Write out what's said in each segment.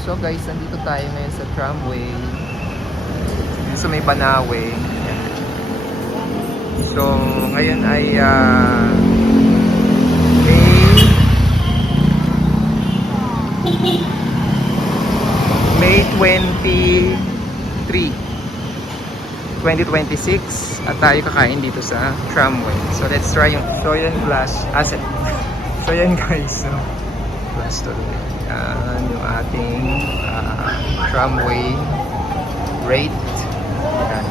So guys, nandito tayo ngayon sa tramway. Dito sa may Banawe. Yan. So ngayon ay May 23, 2026 at tayo kakain dito sa tramway. So let's try yung Soyan Glass Asset. So yan guys, so glass to yan yung ating tramway rate. Yan.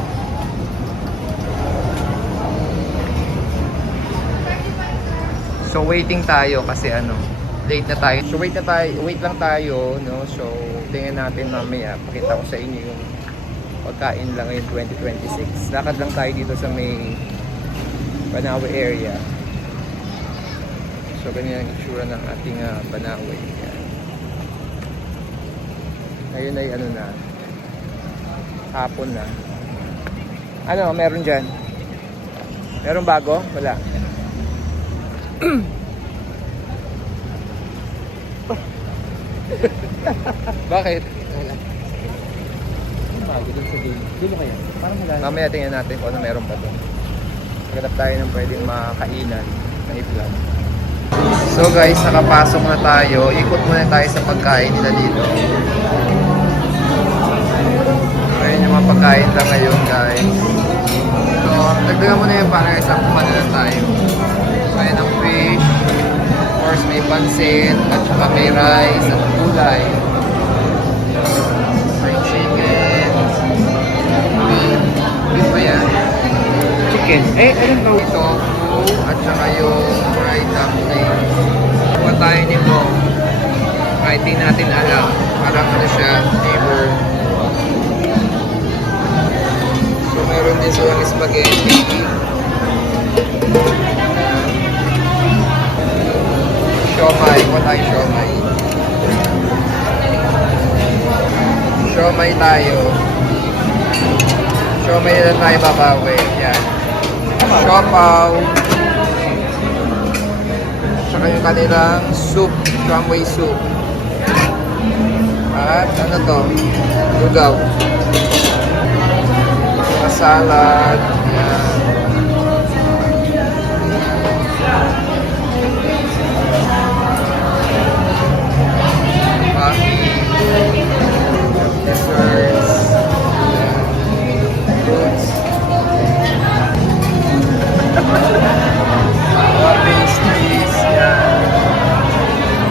So waiting tayo kasi late na tayo. So wait lang tayo, no? So tingnan natin mamaya, pakita ko sa inyo yung pagkain lang ngayon 2026. Lakad lang tayo dito sa may Banawe area. So ganyan ang itsura ng ating Banawe. Yan. Ngayon ay na, hapon na. Ano, meron dyan? Meron bago? Wala. Bakit? Wala. Bago dun sa game. Dulo kaya? Parang wala. Mamaya tingnan natin kung ano meron pa doon. Maghanap tayo ng pwedeng makakainan na i-vlog. So guys, nakapasok na tayo. Ikot muna tayo sa pagkain nila dito. Ayun yung mga pagkain lang ngayon guys. So, dagdagan mo na yung para isang kumana na tayo. Kaya ng fish. Of course, may pansit. At saka may rice at gulay. May chicken. Beef ba yan? Chicken. Anong tawag ito? At saka yung fried dumplings. Kuha tayo nito. Kahit di natin alam. Parang siya, flavor. So meron din silang spaghetti. Siomay. Kuha tayo siomay. Siomay tayo. Siomay na tayo babawi. Yan. Siopaw. Tsaka yung kanilang soup, tramway soup. At ano to? Lugaw. Salad. Yan. Coffee. Desserts. Fruits. Pastries, yan.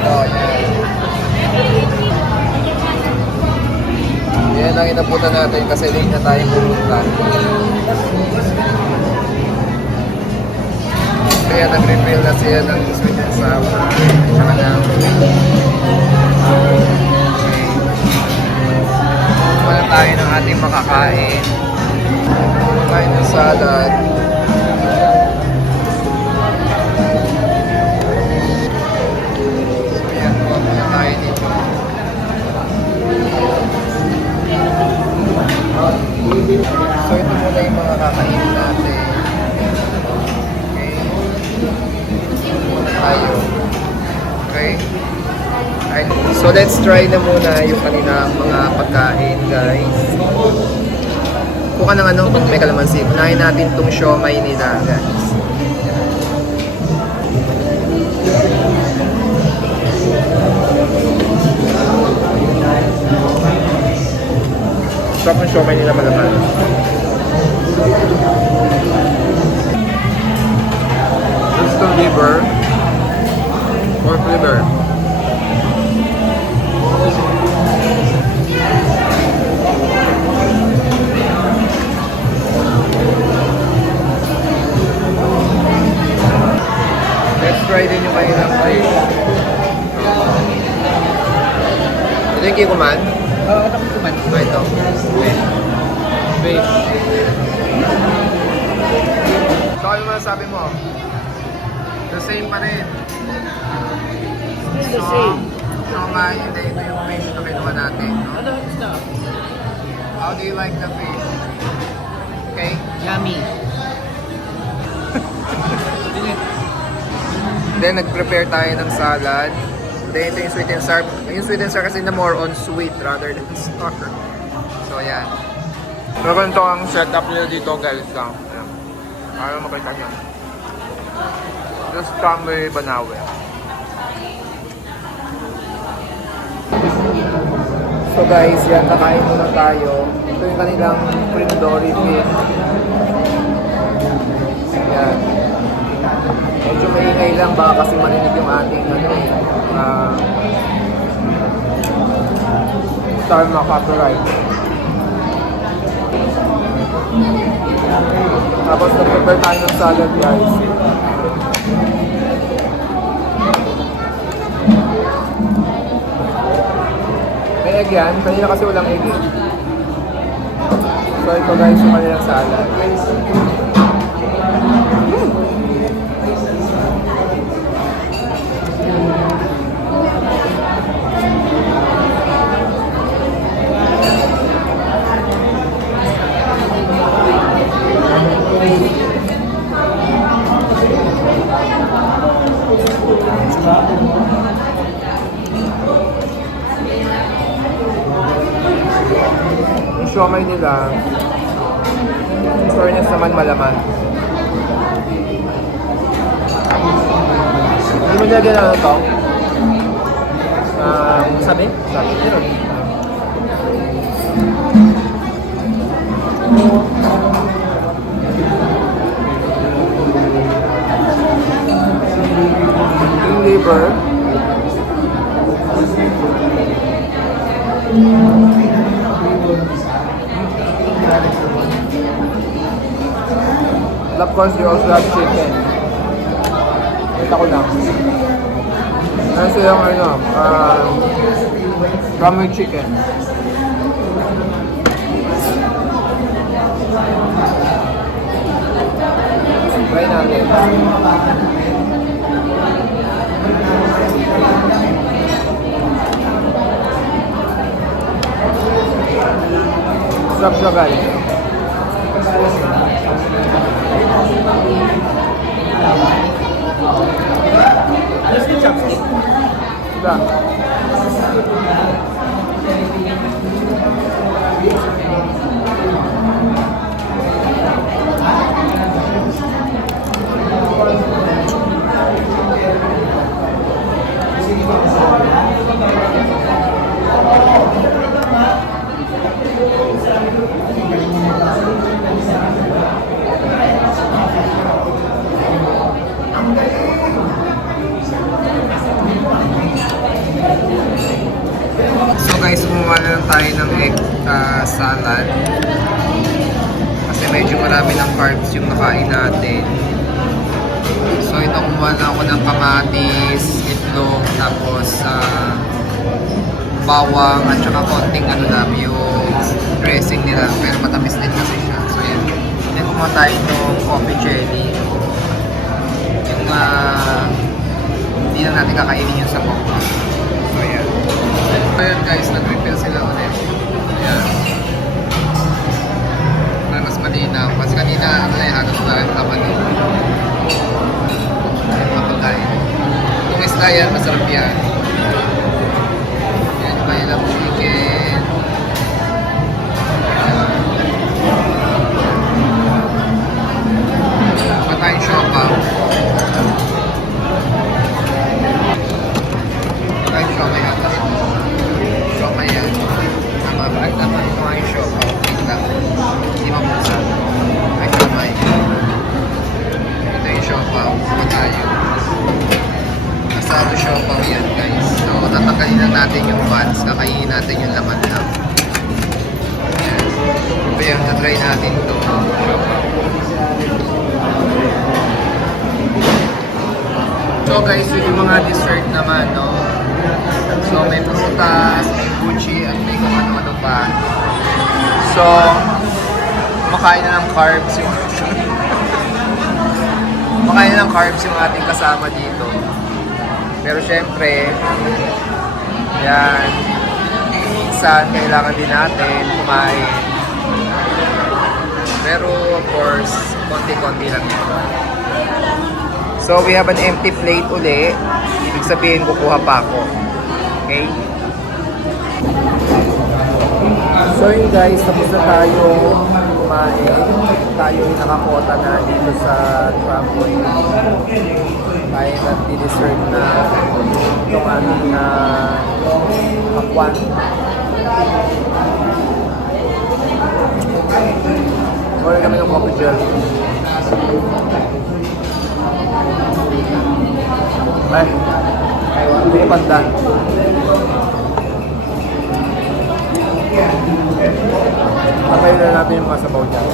Oh, yan. Yan ang inabutan natin kasi late na tayo pumunta. Kaya nag-refill na siya ng sweet and sour. Tsaka ng wala tayo ng ating makakain. Tayo ng salad. So ito muna yung mga kakainin natin. Okay. Muna tayo. Okay. So let's try na muna yung kanilang mga pagkain guys. Kuha ng pag may kalamansi. Unahin natin itong siomay nila guys. Sarap ng siomay nila malaman. This is the liver. Pork liver. Let's try din yung kanilang fish. Ito yung kikuman? Oo, ito kuman. Ito. Fish. So, ano masasabi mo? The same pa rin. Still the same. Siomay, hindi ito yung fish na kinuha natin. No? Ano yung stuff? How do you like the fish? Okay? Yummy. Then, nag-prepare tayo ng salad. Then ito yung sweet and sour. Yung sweet and sour kasi na more on sweet rather than sour. So ayan. So ganito ang setup nila dito guys. Ayan. Para makita nyo. Just kami Banawe. So guys, yan, kakain muna tayo. Ito yung kanilang Prindori fish. Yan. Medyo maingay lang, baka kasi marinig yung ating tarmac copyright. Tapos nag-prepare tayo ng salad guys. May egg yan, kanina kasi walang egg. So ito guys yung kanilang salad. Yung siomay nila, in fairness naman malaman. Hindi mo nilagyan na ito? Sabi? Sabi, yun. Yung liver. And of course, you also have chicken. Kita ko lang. Kasi yung ramen chicken. Try natin. Sarap siya guys. Just the chopstick. Diba? So guys, gumawa na lang tayo ng egg salad. Kasi medyo marami ng carbs yung nakain natin. So ito, kumuha na ako ng kamatis, itlog, tapos bawang, at saka konting lang yung dressing nila. Pero matamis din kasi siya. So yan. Then kumuha tayo ng coffee jelly. Yung hindi na natin kakainin yung sabaw. So yan. So yan guys, nag-refill sila ulit. Yan. Para mas malinaw. Kasi kanina, halos na rin taman eh. Itong isla yan, masarap yan. Yan yung kanilang chicken. Patayin siopa. Patayin siopa yan. Siopa yan. Tama ba? At naman kumain siopa. Wait lang. Hindi mabuksan. Ay, kamay. Ito yung siopa. Patayin. Asado siopa yan guys. So, tatanggalin lang natin yung buns. Kakainin natin yung laman lang. Ayan. So, yan. Tatry natin ito. Siopa. So guys, yung mga dessert naman, no? So, may prutas, may buchi, at may kung ano-ano pa. So, makain na ng carbs yung makain na ng carbs yung ating kasama dito. Pero syempre, yan, minsan kailangan din natin kumain. Pero of course, konti-konti lang yan. So, we have an empty plate uli. Ibig sabihin, kukuha pa ako. Okay? So yun guys, tapos na tayo kumain. Tayo yung nakakota na dito sa trampoline. Tayo nag-dessert na itong aming pakwan. Order kami ng coffee gel. Ay, hindi pandan. Patay na natin yung mga sabaw dyan.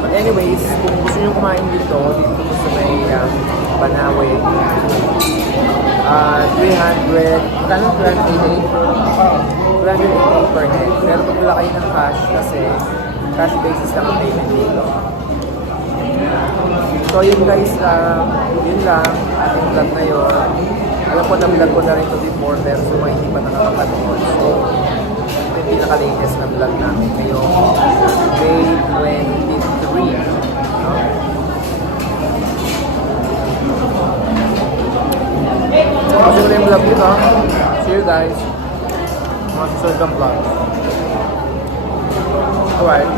But anyways, kung gusto nyo kumain dito sa may Banawe, 300, magkano? 388 per head. Pero pag wala kayo ng cash kasi cash basis lang ang payment dito. So yun guys, yun lang ating vlog na yun. Alam ko na vlog ko na rin ito before pero so hindi pa nakakapanood. So ito yung pinaka-latest na vlog namin ngayong May 23. No? Kasi ko na yung vlog dito. See you guys. Mga susunod ng vlog. Alright.